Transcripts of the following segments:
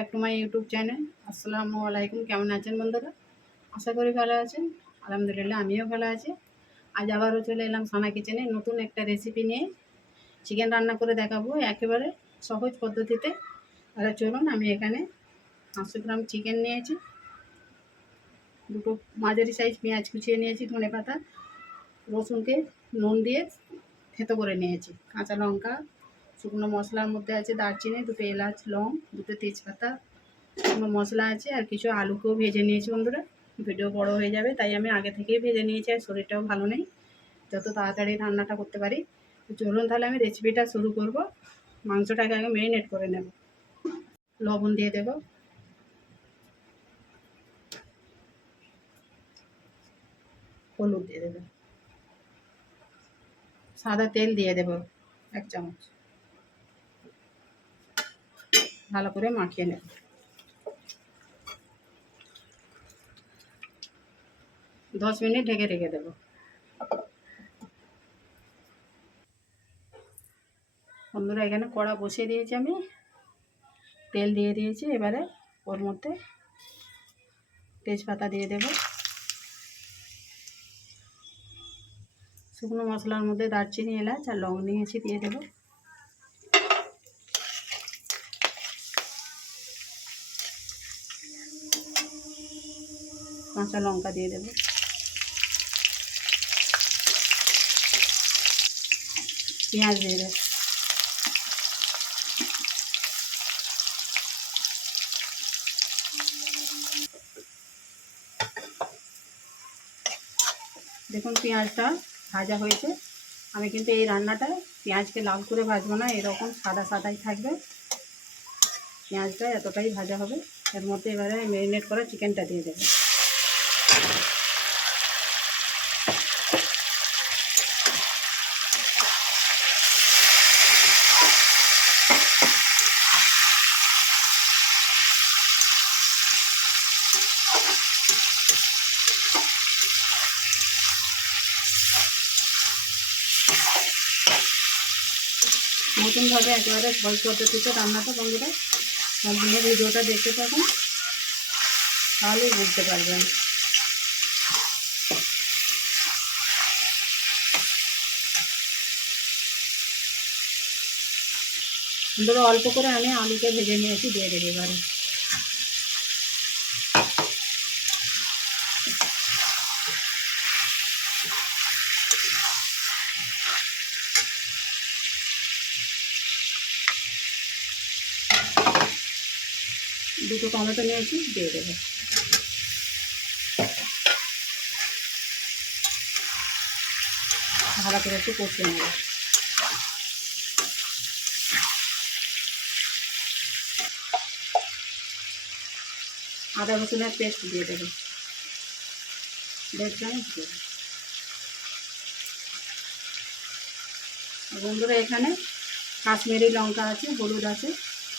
Back to my YouTube channel. আসসালামু আলাইকুম, কেমন আছেন বন্ধুরা? আশা করি ভালো আছেন। আলহামদুলিল্লাহ, আমিও ভালো আছি। আজ আবারও চলে এলাম সানা কিচেনে নতুন একটা রেসিপি নিয়ে। চিকেন রান্না করে দেখাবো একেবারে সহজ পদ্ধতিতে। তাহলে চলুন, আমি এখানে পাঁচশো গ্রাম চিকেন নিয়েছি। দুটো মাঝারি সাইজ পেঁয়াজ কুচিয়ে নিয়েছি, ধনে পাতা, রসুনকে নুন দিয়ে থেতো করে নিয়েছি। কাঁচা লঙ্কা শুকনো মশলার মধ্যে আছে দারচিনি, দুটো এলাচ, লং, দুটো তেজপাতা, শুকনো মশলা আছে আর কিছু আলুকেও ভেজে নিয়েছি বন্ধুরা। ভিডিও বড় হয়ে যাবে, তাই আমি আগে থেকেই ভেজে নিয়েছি আর শরীরটাও ভালো নেই। যত তাড়াতাড়ি রান্নাটা করতে পারি। চলুন তাহলে আমি রেসিপিটা শুরু করব। মাংসটাকে আগে মেরিনেট করে নেব। লবণ দিয়ে দেব। হলুদ দিয়ে দেবো। সাদা তেল দিয়ে দেব, এক চামচ। ভালো করে মাখিয়ে নেব। দশ মিনিট ঢেকে রেখে দেব। বন্ধুরা, এখানে কড়া বসিয়ে দিয়েছি আমি। তেল দিয়ে দিয়েছি, এবারে ওর মধ্যে তেজপাতা দিয়ে দেব। শুকনো মশলার মধ্যে দারচিনি, এলাচ আর লং নিয়েছি, দিয়ে দেবো। কাঁচা লঙ্কা দিয়ে দেবো। পেঁয়াজ দিয়ে দেবো। দেখুন পেঁয়াজটা ভাজা হয়েছে। আমি কিন্তু এই রান্নাটা পেঁয়াজকে লাল করে ভাজবো না, এরকম সাদা সাদাই থাকবে। পেঁয়াজটা এতটাই ভাজা হবে। এর মধ্যে এবারে ম্যারিনেট করা চিকেনটা দিয়ে দেবো। নতুনভাবে একেবারে সহজ পদ্ধতিতে রান্নাটা বন্ধুরা সম্পূর্ণ ভিডিওটা দেখতে থাকুন তাহলেই বুঝতে পারবেন বন্ধুরা অল্প করে আমি আলুকে ভেজে নিয়েছি, দিয়ে দেবে এবারে। দুটো টমেটো নিয়েছি, দিয়ে দেবো। ভালো করে একটু কষিয়ে নেব। আদা রসুনের পেস্ট দিয়ে দেবো। দেড় চামচ দেবো বন্ধুরা, এখানে কাশ্মীরি লঙ্কা আছে, হলুদ আছে,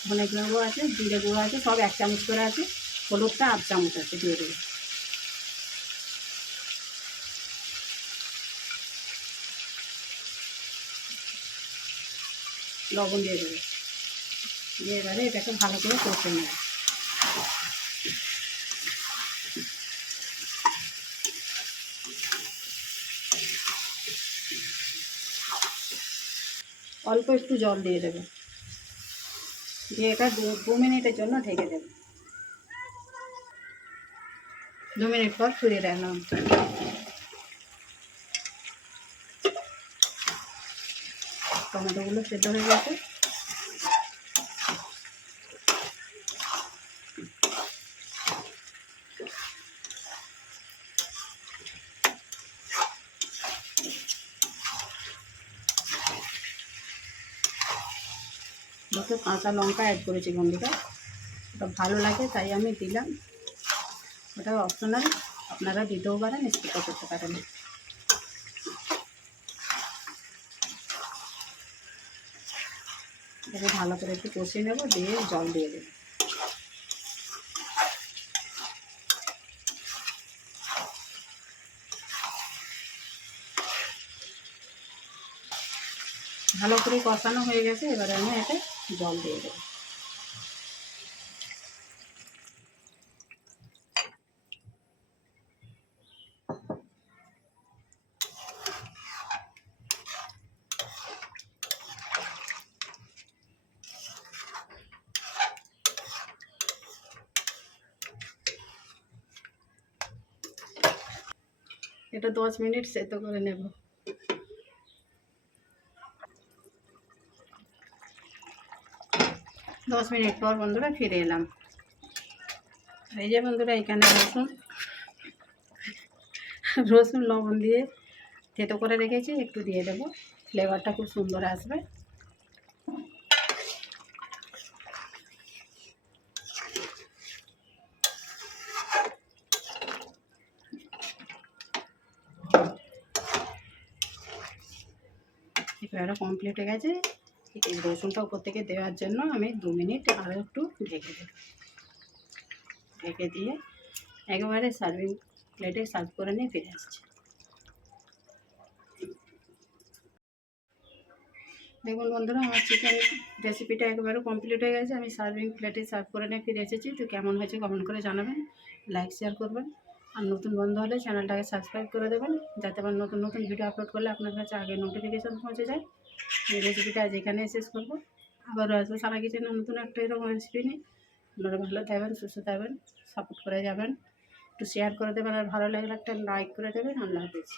ধনে গুঁড়ো আছে, জিরে গুঁড়ো আছে, সব এক চামচ করে আছে। হলুদটা আধ চামচ আছে, দিয়ে দেবো। লবণ দিয়ে দেবো। দিয়ে এবারে এটাকে ভালো করে কষে নেব। অল্প একটু জল দিয়ে দেবে। দিয়ে এটা দু মিনিটের জন্য ঢেকে দেবে। দু মিনিট পর ফিরে রাখলাম টমেটোগুলো সেদ্ধ হয়ে গেছে। দুটো কাঁচা লঙ্কা অ্যাড করেছি বন্ধুরা। ওটা ভালো লাগে, তাই আমি দিলাম। ওটা অপশনাল আপনারা দিতেও পারেন স্কিপও করতে পারেন। এটাকে ভালো করে একটু কষিয়ে নেব, দিয়ে জল দিয়ে দেবো। ভালো করে কষানো হয়ে গেছে, এবারে আমি এতে জল দিয়ে দেব। এটা দশ মিনিট সেদ্ধ করে নেব। দশ মিনিট পর বন্ধুরা ফিরে এলাম। এই যে বন্ধুরা এখানে রসুন রসুন লবণ দিয়ে থেতো করে রেখেছি, একটু দিয়ে দেবো। ফ্লেভারটা খুব সুন্দর আসবে। এবারে কমপ্লিট হয়ে গেছে। এই রসুনটা উপর থেকে দেওয়ার জন্য আমি দু মিনিট আরও একটু ঢেকে দেব ঢেকে দিয়ে একেবারে সার্ভিং প্লেটে সার্ভ করে নিয়ে ফিরে আসছি। দেখুন বন্ধুরা, আমার চিকেন রেসিপিটা একেবারে কমপ্লিট হয়ে গেছে। আমি সার্ভিং প্লেটে সার্ভ করে নিয়ে ফিরে এসেছি। তো কেমন হয়েছে কমেন্ট করে জানাবেন। লাইক শেয়ার করবেন। আর নতুন বন্ধু হলে চ্যানেলটাকে সাবস্ক্রাইব করে দেবেন। যাতে আমার নতুন নতুন ভিডিও আপলোড করলে আপনার কাছে আগে নোটিফিকেশান পৌঁছে যায়। এই রেসিপিটা আজ এখানে শেষ করব। আবারও আসব সারা কিছু নতুন একটা এরকম রেসিপি নিয়ে। আপনারা ভালো থাকবেন, সুস্থ থাকবেন সাপোর্ট করে যাবেন। একটু শেয়ার করে দেবেন আর ভালো লাগলে একটা লাইক করে দেবেন। আল্লাহ হাফিজ।